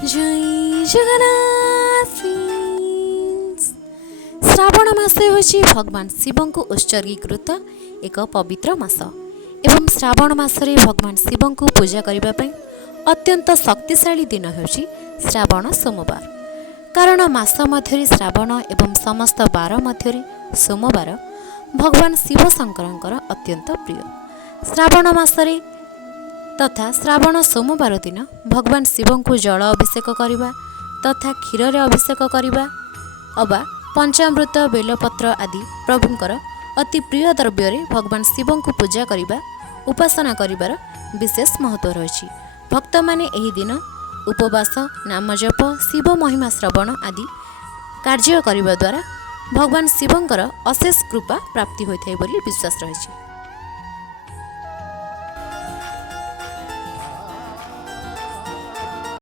जय जगन्नाथ फ्रेंड्स। श्रावण मास होछि भगवान शिवं को उत्सर्गीकृत एक पवित्र मास एवं श्रावण मासरे भगवान शिवं को पूजा करने पई अत्यंत शक्तिशाली दिन होछि श्रावण सोमवार। कारण मास मध्यरे श्रावण एवं समस्त बार मध्यरे सोमवार भगवान शिव शंकरंकर अत्यंत प्रिय। श्रावण मासरे तथा श्रावण सोमवार दिन भगवान शिवं को जल अभिषेक करवा तथा क्षीर अभिषेक करवा अबा पंचामृत बेलपत्र आदि प्रभुंकर अति प्रिय द्रव्य भगवान शिवं को पूजा करवा उपासना करिवार विशेष महत्व रही। भक्त माने एही दिन उपवास नामजप शिव महिमा श्रवण आदि कार्य करने द्वारा भगवान शिवंकर अशेष कृपा प्राप्ति होइथाय बोली विश्वास रही।